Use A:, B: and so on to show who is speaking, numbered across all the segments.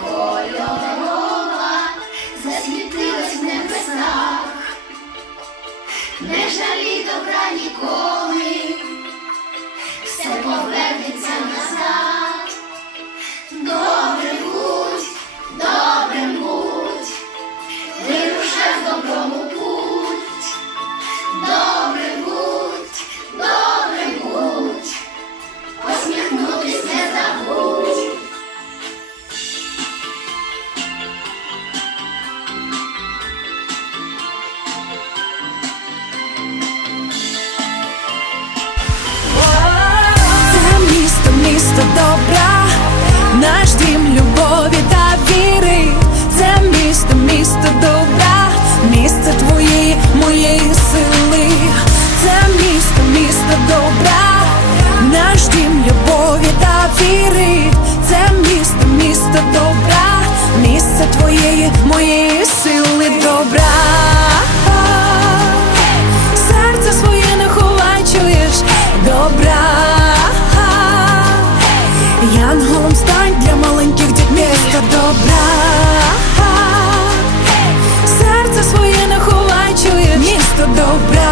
A: кольорова засвітилась в небесах, не жалі добра ніколи, все
B: місто, добра, наш Янголом стань для маленьких дітей місто добра. Серце своє не ховай, чуєш місто добра.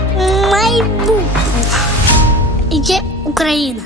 C: майбутнє. Є Україна.